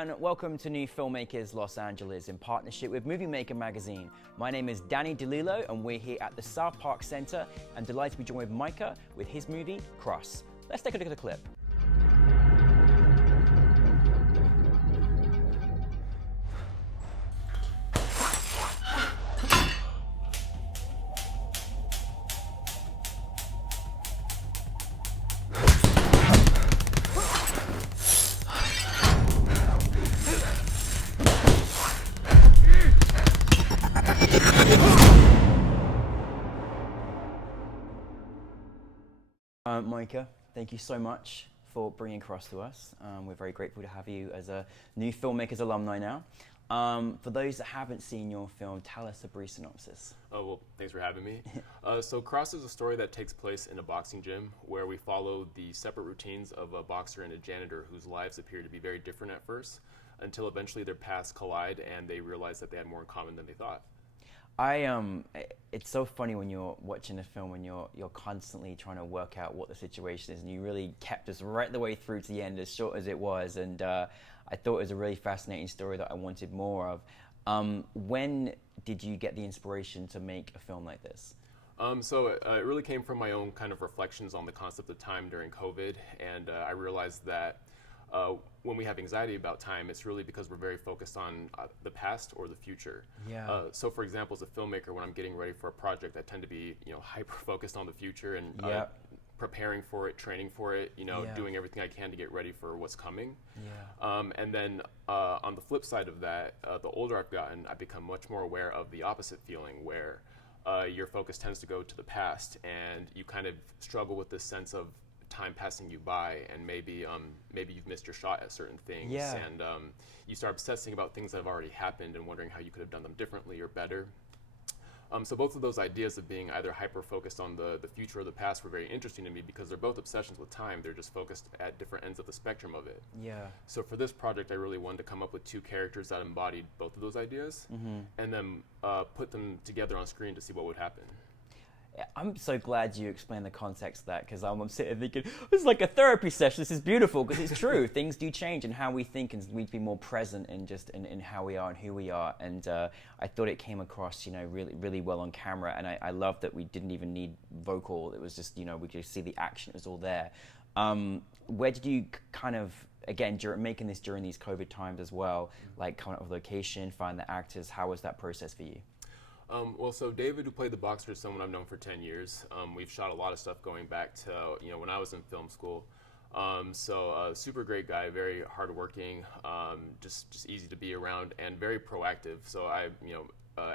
and welcome to New Filmmakers Los Angeles in partnership with Movie Maker magazine. My name is Danny DeLillo and we're here at the South Park Center. I'm delighted to be joined with Micah with his movie, Cross. Let's take a look at the clip. Micah, thank you so much for bringing Cross to us. We're very grateful to have you as a New Filmmakers alumni now. For those that haven't seen your film, tell us a brief synopsis. Oh, well, thanks for having me. So Cross is a story that takes place in a boxing gym where we follow the separate routines of a boxer and a janitor whose lives appear to be very different at first, until eventually their paths collide and they realize that they had more in common than they thought. It's so funny when you're watching a film and you're constantly trying to work out what the situation is, and you really kept us right the way through to the end, as short as it was, and I thought it was a really fascinating story that I wanted more of. When did you get the inspiration to make a film like this? It really came from my own kind of reflections on the concept of time during COVID, and I realized that when we have anxiety about time, it's really because we're very focused on the past or the future. Yeah. So for example, as a filmmaker, when I'm getting ready for a project, I tend to be, hyper focused on the future and preparing for it, training for it, doing everything I can to get ready for what's coming. Yeah. And then on the flip side of that, the older I've gotten, I've become much more aware of the opposite feeling where your focus tends to go to the past and you kind of struggle with this sense of time passing you by, and maybe you've missed your shot at certain things, and you start obsessing about things that have already happened and wondering how you could have done them differently or better. So both of those ideas of being either hyper focused on the future or the past were very interesting to me because they're both obsessions with time. They're just focused at different ends of the spectrum of it. Yeah. So for this project, I really wanted to come up with two characters that embodied both of those ideas, and then put them together on screen to see what would happen. I'm so glad you explained the context of that, because I'm sitting thinking, this is like a therapy session, this is beautiful, because it's true, things do change and how we think, and we need to be more present in how we are and who we are, and I thought it came across, really, really well on camera, and I love that we didn't even need vocal, it was just, we could see the action, it was all there. Where did you kind of, again, making this during these COVID times as well, like come up with location, find the actors, how was that process for you? So David, who played the boxer, is someone I've known for 10 years. We've shot a lot of stuff going back to, when I was in film school. Super great guy, very hardworking, just easy to be around, and very proactive. So I,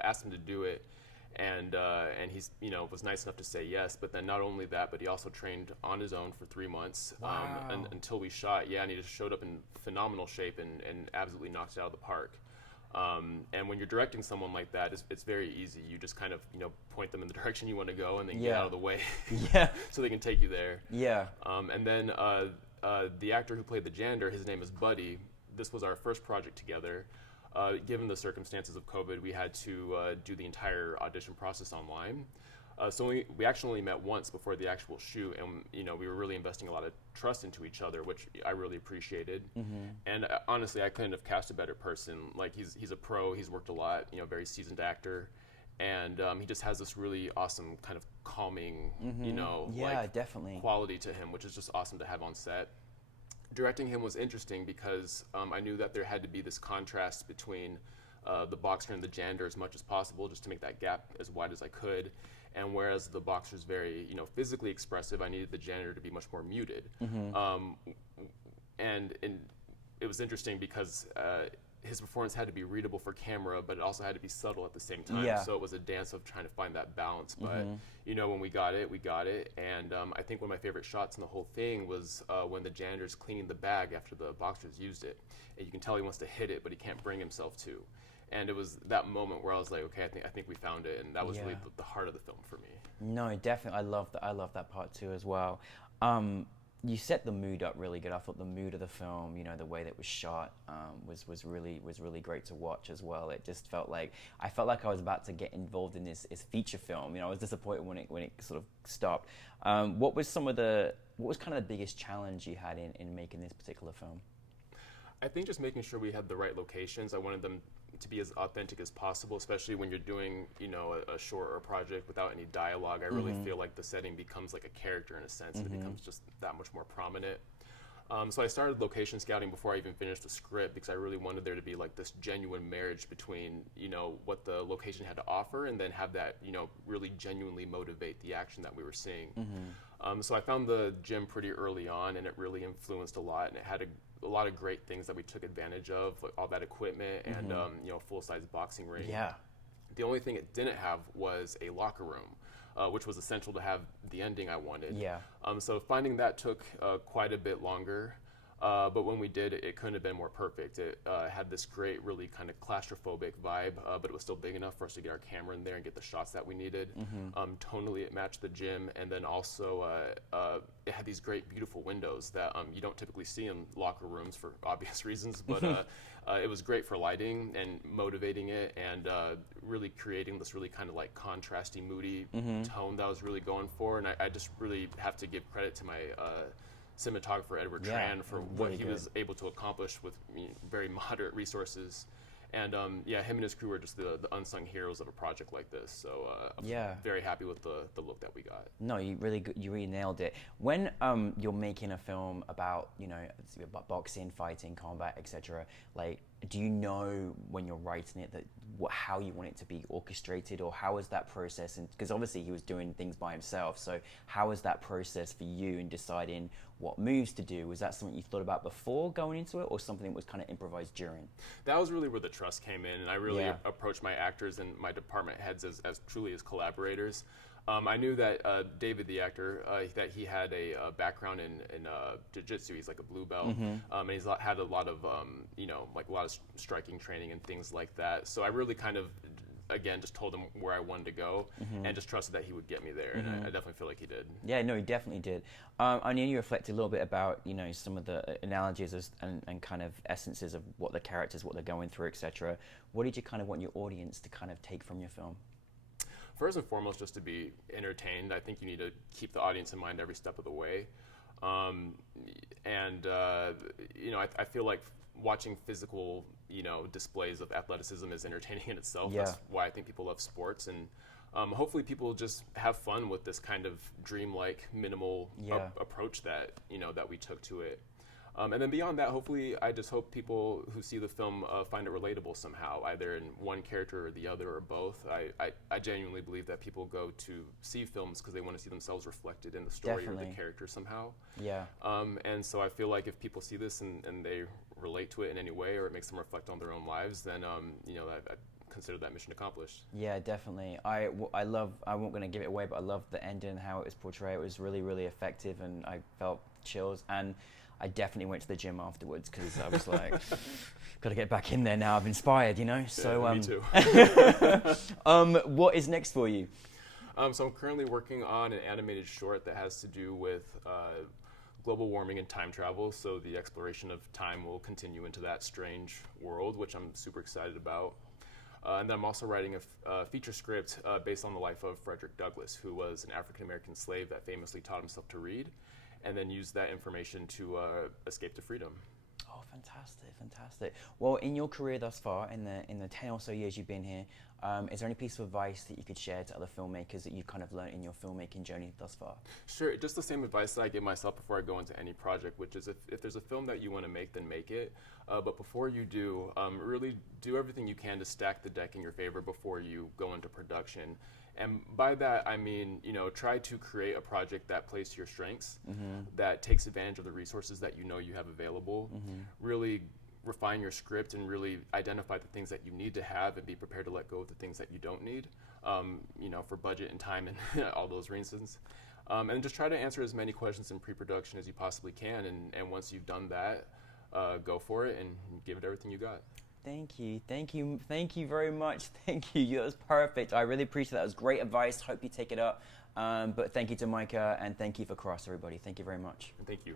asked him to do it, and he's, was nice enough to say yes. But then not only that, but he also trained on his own for 3 months. Wow. Until we shot. Yeah, and he just showed up in phenomenal shape and absolutely knocked it out of the park. And when you're directing someone like that, it's very easy. You just kind of, point them in the direction you want to go and then get out of the way so they can take you there. Yeah. And then the actor who played the janitor, his name is Buddy. This was our first project together. Given the circumstances of COVID, we had to do the entire audition process online. So we actually only met once before the actual shoot, and we were really investing a lot of trust into each other, which I really appreciated. And honestly, I couldn't have cast a better person. Like he's a pro, he's worked a lot, very seasoned actor, and he just has this really awesome kind of calming, definitely quality to him, which is just awesome to have on set. Directing him was interesting because I knew that there had to be this contrast between the boxer and the janitor as much as possible, just to make that gap as wide as I could. And whereas the boxer's very, physically expressive, I needed the janitor to be much more muted. And it was interesting because his performance had to be readable for camera, but it also had to be subtle at the same time. Yeah. So it was a dance of trying to find that balance. But, when we got it, we got it. And I think one of my favorite shots in the whole thing was when the janitor's cleaning the bag after the boxer's used it. And you can tell he wants to hit it, but he can't bring himself to. And it was that moment where I was like, okay, I think we found it, and that was really the heart of the film for me. No, definitely, I love that part too as well. You set the mood up really good. I thought the mood of the film, the way that it was shot, was really great to watch as well. It just felt like I was about to get involved in this feature film. I was disappointed when it sort of stopped. What was kind of the biggest challenge you had in making this particular film? I think just making sure we had the right locations. I wanted them to be as authentic as possible, especially when you're doing, you know, a short or a project without any dialogue. I really feel like the setting becomes like a character in a sense, and it becomes just that much more prominent. So I started location scouting before I even finished the script, because I really wanted there to be like this genuine marriage between, you know, what the location had to offer, and then have that, you know, really genuinely motivate the action that we were seeing. So I found the gym pretty early on, and it really influenced a lot, and it had a lot of great things that we took advantage of, like all that equipment and you know, full-size boxing ring. Yeah. The only thing it didn't have was a locker room, which was essential to have the ending I wanted. Yeah. So finding that took quite a bit longer. But when we did, it couldn't have been more perfect. It had this great, really kind of claustrophobic vibe, but it was still big enough for us to get our camera in there and get the shots that we needed. Tonally, it matched the gym, and then also it had these great, beautiful windows that you don't typically see in locker rooms for obvious reasons, but it was great for lighting and motivating it, and really creating this really kind of like contrasty, moody tone that I was really going for. And I just really have to give credit to my cinematographer Edward Tran for what he was able to accomplish with very moderate resources. And yeah, him and his crew were just the unsung heroes of a project like this. So I'm very happy with the look that we got. No, you really nailed it. When you're making a film about, you know, boxing, fighting, combat, etc., like, do you know when you're writing it that how you want it to be orchestrated, or how is that process? And because obviously he was doing things by himself, so how is that process for you in deciding what moves to do? Was that something you thought about before going into it, or something that was kind of improvised during? That was really where the trust came in, and I really approached my actors and my department heads as truly as collaborators. I knew that David, the actor, that he had a background in jiu-jitsu. He's like a blue belt, and he's had a lot of, you know, like a lot of striking training and things like that. So I really kind of, again, just told him where I wanted to go, and just trusted that he would get me there. And I definitely feel like he did. Yeah, no, he definitely did. I know you reflected a little bit about, you know, some of the analogies and kind of essences of what the characters, what they're going through, etc. What did you kind of want your audience to kind of take from your film? First and foremost, just to be entertained. I think you need to keep the audience in mind every step of the way. You know, I feel like watching physical, you know, displays of athleticism is entertaining in itself. That's why I think people love sports. And hopefully people just have fun with this kind of dreamlike, minimal approach that, you know, that we took to it. And then beyond that, hopefully, I just hope people who see the film find it relatable somehow, either in one character or the other, or both. I genuinely believe that people go to see films because they want to see themselves reflected in the story or the character somehow. Yeah. And so I feel like if people see this and they relate to it in any way, or it makes them reflect on their own lives, then you know, I consider that mission accomplished. Yeah, definitely. I won't going to give it away, but I love the ending, how it was portrayed. It was really, really effective, and I felt chills. And I definitely went to the gym afterwards because I was like, got to get back in there now. I've inspired, you know. Yeah, so me too. What is next for you? So I'm currently working on an animated short that has to do with global warming and time travel. So the exploration of time will continue into that strange world, which I'm super excited about. And then I'm also writing a feature script based on the life of Frederick Douglass, who was an African-American slave that famously taught himself to read, and then use that information to escape to freedom. Oh, fantastic, fantastic. Well, in your career thus far, in the 10 or so years you've been here, is there any piece of advice that you could share to other filmmakers that you've kind of learned in your filmmaking journey thus far? Sure, just the same advice that I give myself before I go into any project, which is if there's a film that you want to make, then make it. But before you do, really do everything you can to stack the deck in your favor before you go into production. And by that, I mean, you know, try to create a project that plays to your strengths, that takes advantage of the resources that you know you have available, really refine your script and really identify the things that you need to have, and be prepared to let go of the things that you don't need, you know, for budget and time and all those reasons. And just try to answer as many questions in pre-production as you possibly can. And once you've done that, go for it and give it everything you got. Thank you very much. Thank you. That was perfect. I really appreciate that. It was great advice. Hope you take it up. But thank you to Micah, and thank you for Cross, everybody. Thank you very much. Thank you.